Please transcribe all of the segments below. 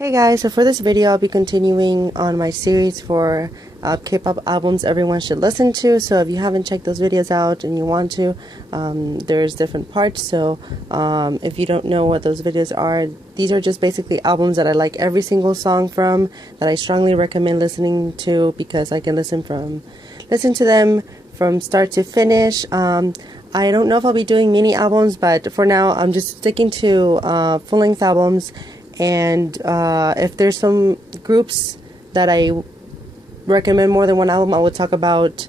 Hey guys, so for this video I'll be continuing on my series for K-pop albums everyone should listen to. So if you haven't checked those videos out and you want to, there's different parts. So if you don't know what those videos are, these are just basically albums that I like every single song from, that I strongly recommend listening to because I can listen to them from start to finish. I don't know if I'll be doing mini albums, but for now I'm just sticking to full-length albums. And if there's some groups that I recommend more than one album, I will talk about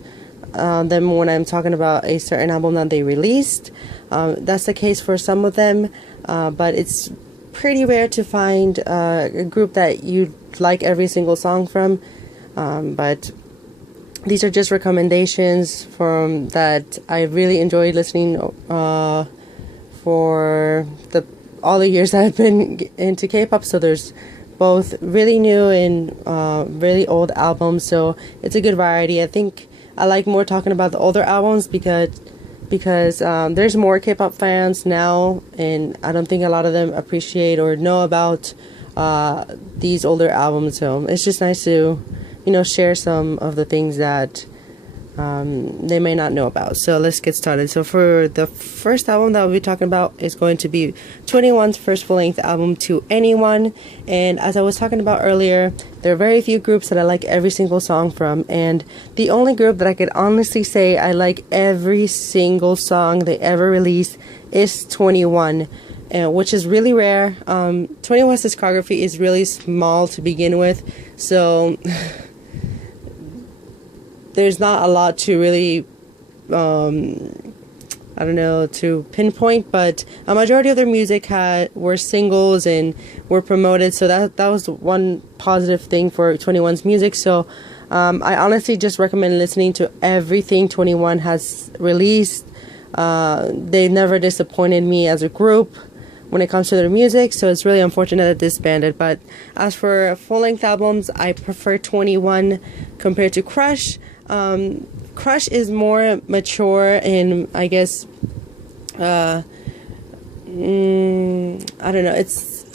them when I'm talking about a certain album that they released. That's the case for some of them, but it's pretty rare to find a group that you like every single song from. But these are just recommendations from that I really enjoyed listening for all the years that I've been into K-pop. So there's both really new and really old albums, so it's a good variety. I think I like more talking about the older albums because there's more K-pop fans now, and I don't think a lot of them appreciate or know about these older albums. So it's just nice to share some of the things that they may not know about. So let's get started. So for the first album that we'll be talking about is going to be 21's first full-length album, To Anyone. And as I was talking about earlier, there are very few groups that I like every single song from, and the only group that I could honestly say I like every single song they ever released is 21. Which is really rare. 21's discography is really small to begin with, so there's not a lot to really, to pinpoint, but a majority of their music were singles and were promoted, so that was one positive thing for 21's music. So I honestly just recommend listening to everything 21 has released. They never disappointed me as a group when it comes to their music, so it's really unfortunate that disbanded. But as for full-length albums, I prefer 21 compared to Crush. Crush is more mature, and I guess I don't know,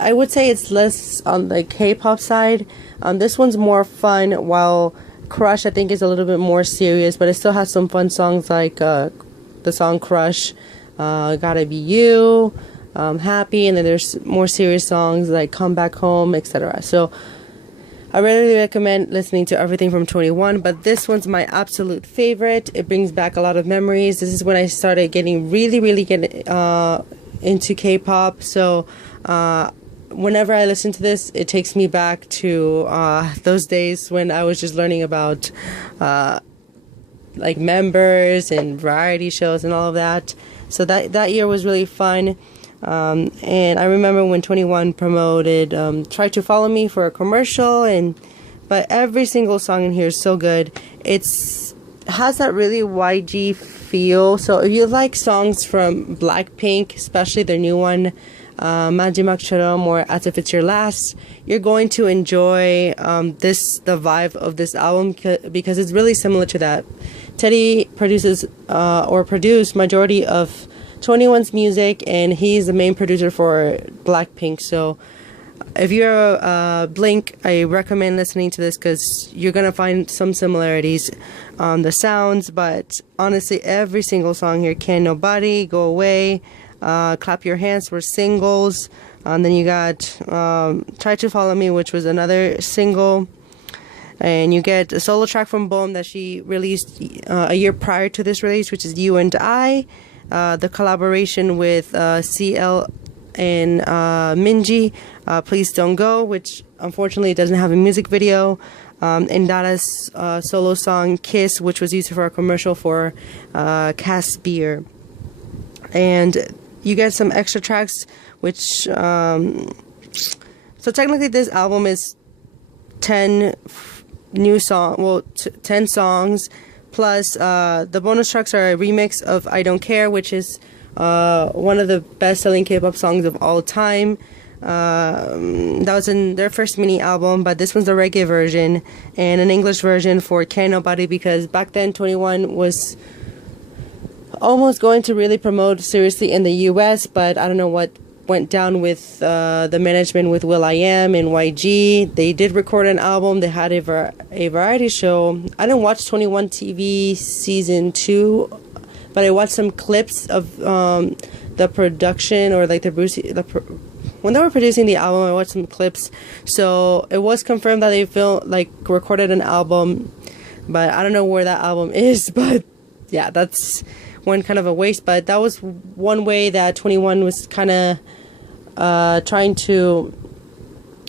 I would say it's less on the K-pop side. This one's more fun, while Crush I think is a little bit more serious, but it still has some fun songs like the song Crush, Gotta Be You, Happy, and then there's more serious songs like Come Back Home, etc. So I really recommend listening to everything from 21, but this one's my absolute favorite. It brings back a lot of memories. This is when I started getting really into K-pop. So whenever I listen to this, it takes me back to those days when I was just learning about like members and variety shows and all of that. So that year was really fun. And I remember when 21 promoted Try to Follow Me for a commercial, but every single song in here is so good. It has that really YG feel. So if you like songs from Blackpink, especially their new one, 마지막처럼, or As If It's Your Last, you're going to enjoy the vibe of this album because it's really similar to that. Teddy produced majority of 21's music, and he's the main producer for Blackpink. So if you're Blink, I recommend listening to this because you're gonna find some similarities on the sounds. But honestly, every single song here, Can Nobody, Go Away, Clap Your Hands were singles. Then you got Try to Follow Me, which was another single. And you get a solo track from Boom that she released a year prior to this release, which is You and I. The collaboration with CL and Minji, Please Don't Go, which unfortunately doesn't have a music video, and Dada's solo song Kiss, which was used for a commercial for Cass Beer. And you get some extra tracks, which so technically this album is 10 songs. Plus, the bonus tracks are a remix of I Don't Care, which is one of the best-selling K-pop songs of all time. That was in their first mini album, but this one's the reggae version, and an English version for Can Nobody, because back then 21 was almost going to really promote seriously in the US, but I don't know what went down with the management with will.i.am and YG. They did record an album. They had a variety show. I didn't watch 21 TV season 2, but I watched some clips of the production, or like when they were producing the album. I watched some clips. So it was confirmed that they recorded an album, but I don't know where that album is. But yeah, that's one kind of a waste. But that was one way that 21 was kind of trying to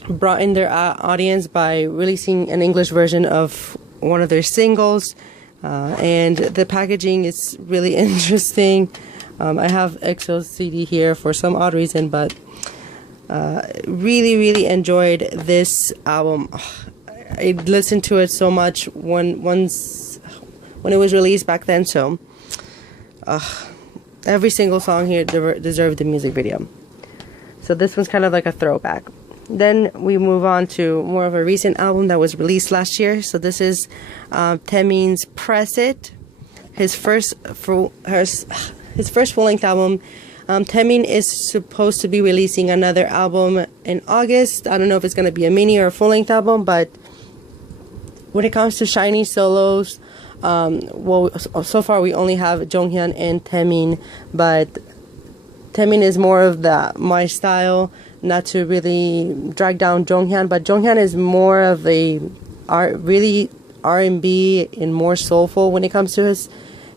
broaden their audience by releasing an English version of one of their singles. And the packaging is really interesting. I have EXO's CD here for some odd reason, but really enjoyed this album. I listened to it so much when it was released back then, so every single song here deserved the music video. So this one's kind of like a throwback. Then we move on to more of a recent album that was released last year. So this is Taemin's Press It, his first full-length album. Taemin is supposed to be releasing another album in August. I don't know if it's going to be a mini or a full-length album, but when it comes to shiny solos, so far we only have Jonghyun and Taemin, but Taemin is more of my style, not to really drag down Jonghyun, but Jonghyun is more of a really R&B and more soulful when it comes to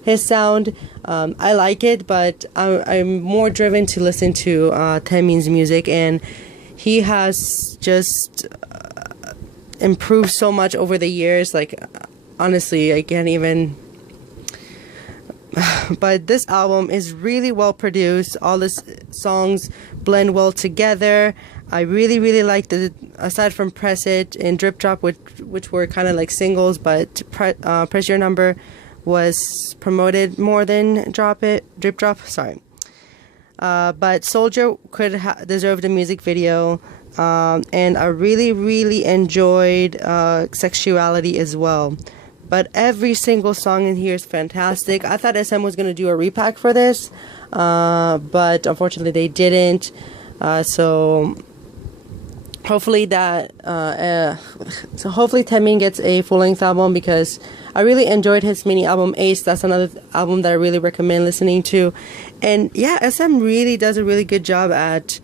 his sound. I like it, but I'm more driven to listen to Taemin's music, and he has just improved so much over the years. Like, honestly, I can't even. But this album is really well produced. All the songs blend well together. I really like aside from Press It and Drip Drop, which were kind of like singles, but Press Your Number was promoted more than Drip Drop. Sorry. But Soldier could deserve the music video. And I really enjoyed Sexuality as well. But every single song in here is fantastic. I thought SM was going to do a repack for this, but unfortunately they didn't. So hopefully Taemin gets a full-length album, because I really enjoyed his mini album Ace. That's another album that I really recommend listening to. And yeah, SM really does a really good job at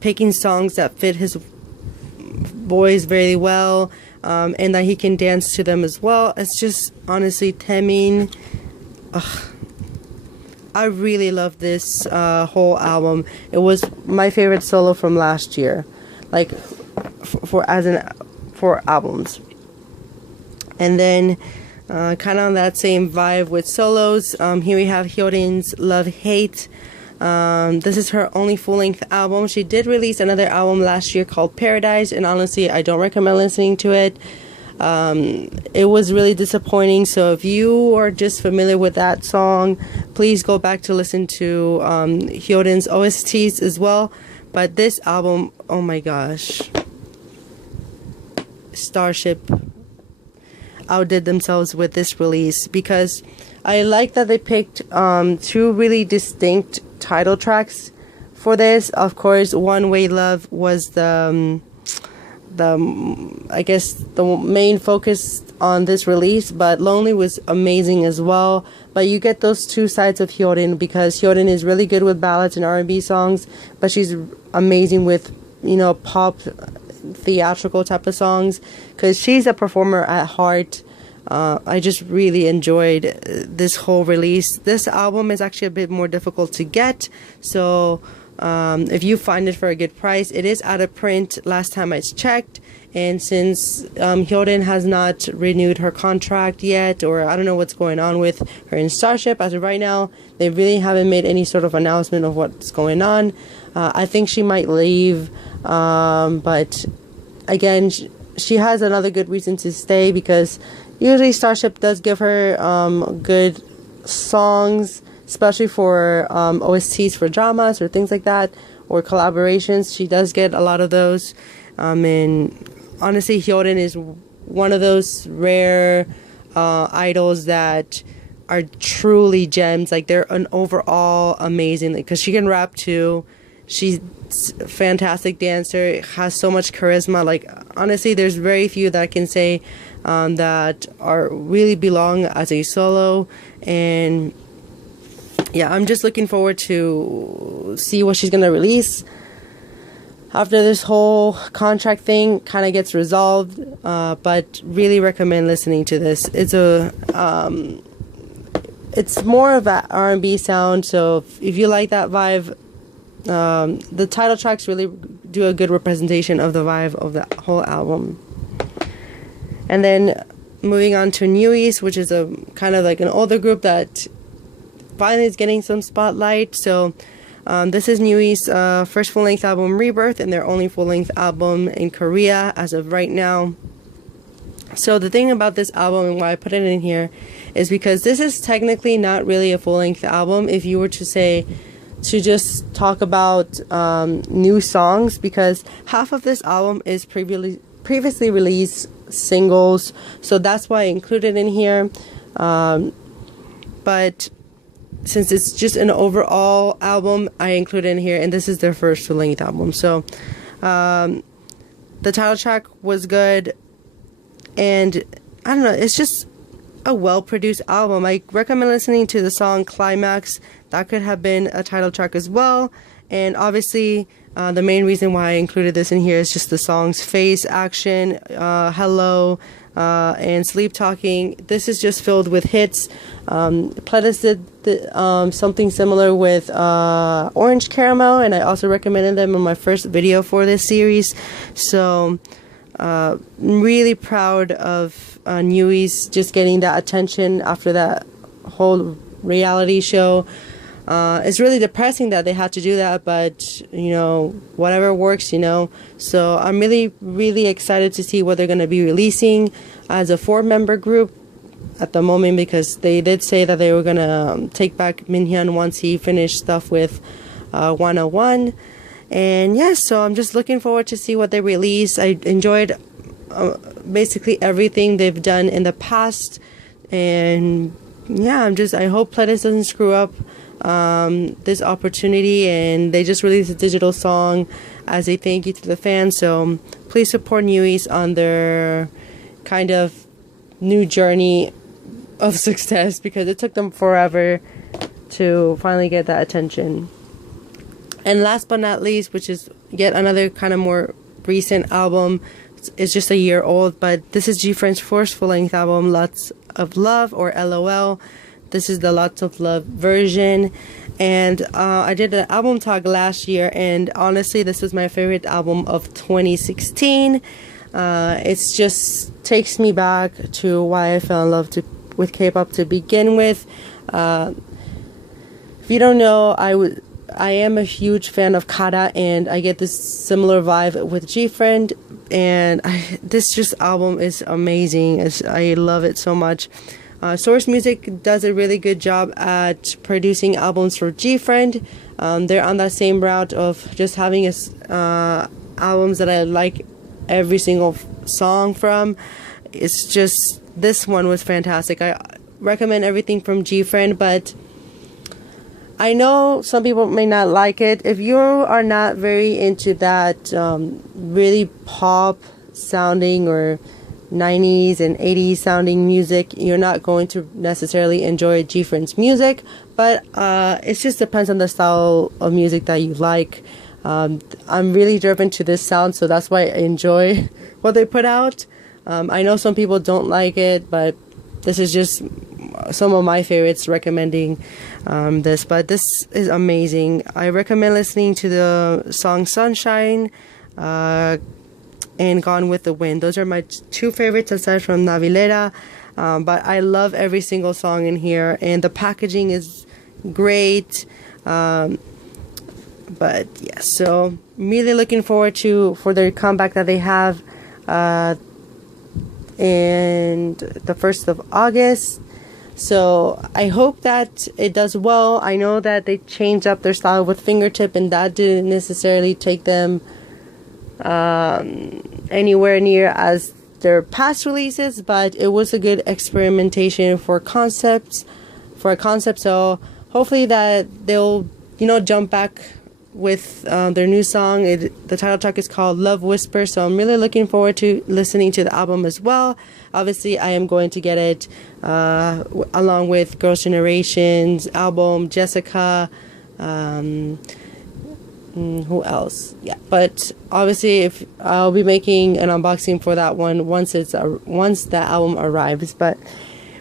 picking songs that fit his voice very well. And that he can dance to them as well. It's just, honestly, Taemin, I really love this whole album. It was my favorite solo from last year, like for albums. And then kind of on that same vibe with solos, here we have Hyorin's Love Hate. This is her only full-length album. She did release another album last year called Paradise, and honestly, I don't recommend listening to it. It was really disappointing, so if you are just familiar with that song, please go back to listen to Hyorin's OSTs as well. But this album, oh my gosh, Starship outdid themselves with this release, because I like that they picked two really distinct title tracks for this. Of course, One Way Love was the main focus on this release, but Lonely was amazing as well. But you get those two sides of Hyorin, because Hyorin is really good with ballads and R&B songs, but she's amazing with, pop, theatrical type of songs, because she's a performer at heart. I just really enjoyed this whole release. This album is actually a bit more difficult to get, so if you find it for a good price, it is out of print last time I checked. And since Hyorin has not renewed her contract yet, or I don't know what's going on with her in Starship as of right now, they really haven't made any sort of announcement of what's going on. I think she might leave, but again, she has another good reason to stay, because usually Starship does give her good songs, especially for OSTs for dramas or things like that, or collaborations. She does get a lot of those. And honestly, Hyorin is one of those rare idols that are truly gems. Like, they're an overall amazing, because she can rap too. She fantastic dancer, has so much charisma. Like, honestly, there's very few that I can say that are really belong as a solo. And yeah, I'm just looking forward to see what she's gonna release after this whole contract thing kind of gets resolved. But really recommend listening to this. It's more of an R&B sound, so if you like that vibe, the title tracks really do a good representation of the vibe of the whole album. And then moving on to New East, which is a kind of like an older group that finally is getting some spotlight. So this is New East's first full-length album, Rebirth, and their only full-length album in Korea as of right now. So the thing about this album and why I put it in here is because this is technically not really a full-length album if you were to say to just talk about new songs, because half of this album is previously released singles, so that's why I included in here. But since it's just an overall album, I included in here, and this is their first full-length album. So the title track was good, and I don't know, it's just a well-produced album. I recommend listening to the song Climax. That could have been a title track as well. And obviously, the main reason why I included this in here is just the songs Face, Action, Hello, and Sleep Talking. This is just filled with hits. Pledis did something similar with Orange Caramel, and I also recommended them in my first video for this series. So I'm really proud of New East just getting that attention after that whole reality show. It's really depressing that they had to do that, but you know, whatever works, you know. So I'm really, really excited to see what they're going to be releasing as a 4-member group at the moment, because they did say that they were going to take back Minhyun once he finished stuff with 101. And yeah, so I'm just looking forward to see what they release. I enjoyed basically everything they've done in the past, and yeah, I hope Pledis doesn't screw up this opportunity, and they just released a digital song as a thank you to the fans. So please support New East on their kind of new journey of success, because it took them forever to finally get that attention. And last but not least, which is yet another kind of more recent album, it's just a year old, but this is GFriend's first full-length album, Lots of Love, or LOL. This is the Lots of Love version, and I did an album talk last year, and honestly, this was my favorite album of 2016. It's just takes me back to why I fell in love with K-pop to begin with. If you don't know, I am a huge fan of Kara, and I get this similar vibe with GFriend, and this just album is amazing. I love it so much. Source Music does a really good job at producing albums for GFriend. They're on that same route of just having albums that I like every single song from. It's just, this one was fantastic. I recommend everything from GFriend, but I know some people may not like it. If you are not very into that really pop sounding or 90s and 80s sounding music, you're not going to necessarily enjoy GFriend's music, but it just depends on the style of music that you like. I'm really driven to this sound, so that's why I enjoy what they put out. I know some people don't like it, but this is just some of my favorites recommending this, but this is amazing. I recommend listening to the song Sunshine and Gone with the Wind. Those are my two favorites aside from Navilera, but I love every single song in here, and the packaging is great. But yeah, so really looking forward for their comeback that they have in the 1st of August. So I hope that it does well. I know that they changed up their style with Fingertip, and that didn't necessarily take them anywhere near as their past releases, but it was a good experimentation for a concept. So hopefully that they'll, jump back with their new song. The title track is called Love Whisper, so I'm really looking forward to listening to the album as well. Obviously, I am going to get it along with Girls' Generation's album, Jessica, who else? Yeah, but obviously, if I'll be making an unboxing for that one once that album arrives. But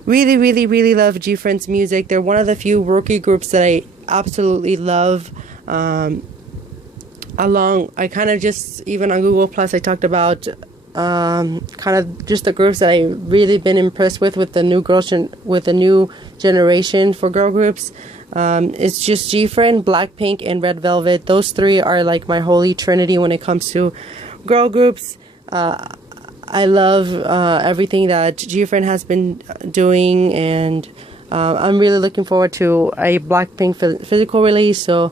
really, really, really love GFriend's music. They're one of the few rookie groups that I absolutely love. I kind of just, even on Google Plus, I talked about kind of just the groups that I really been impressed with the new with the new generation for girl groups. It's just GFriend, Blackpink, and Red Velvet. Those three are like my holy trinity when it comes to girl groups. I love everything that GFriend has been doing, and I'm really looking forward to a Blackpink physical release. So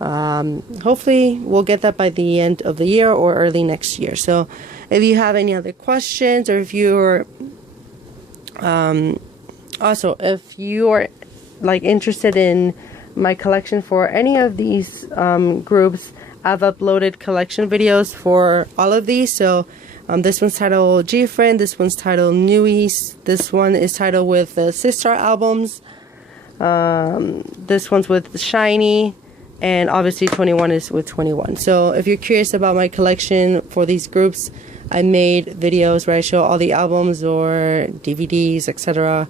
hopefully we'll get that by the end of the year or early next year. So if you have any other questions, or if you're also if you are like interested in my collection for any of these groups, I've uploaded collection videos for all of these. So this one's titled GFriend, this one's titled Newies, this one is titled with the Sister albums, this one's with Shiny, and obviously 21 is with 21. So if you're curious about my collection for these groups, I made videos where I show all the albums or DVDs, etc.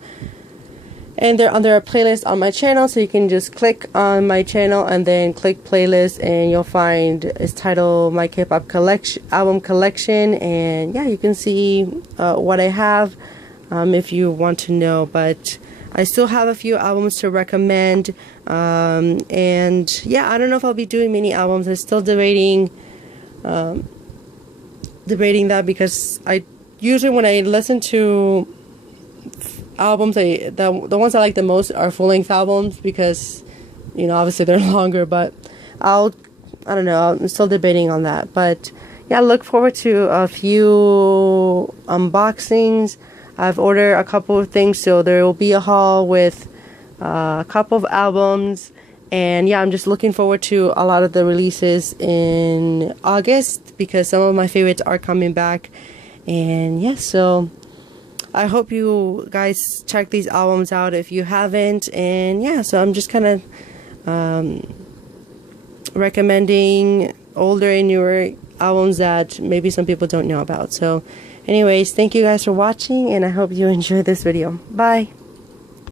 And they're under a playlist on my channel, so you can just click on my channel and then click playlist, and you'll find it's titled My K-Pop Album Collection. And yeah, you can see what I have if you want to know. But I still have a few albums to recommend, and yeah, I don't know if I'll be doing mini albums. I'm still debating that, because I usually, when I listen to albums, the ones I like the most are full-length albums, because you know, obviously they're longer. But I don't know, I'm still debating on that. But yeah, look forward to a few unboxings. I've ordered a couple of things, so there will be a haul with a couple of albums. And yeah, I'm just looking forward to a lot of the releases in August, because some of my favorites are coming back. And yeah, so I hope you guys check these albums out if you haven't. And yeah, so I'm just kind of recommending older and newer albums that maybe some people don't know about. So anyways, thank you guys for watching, and I hope you enjoyed this video. Bye.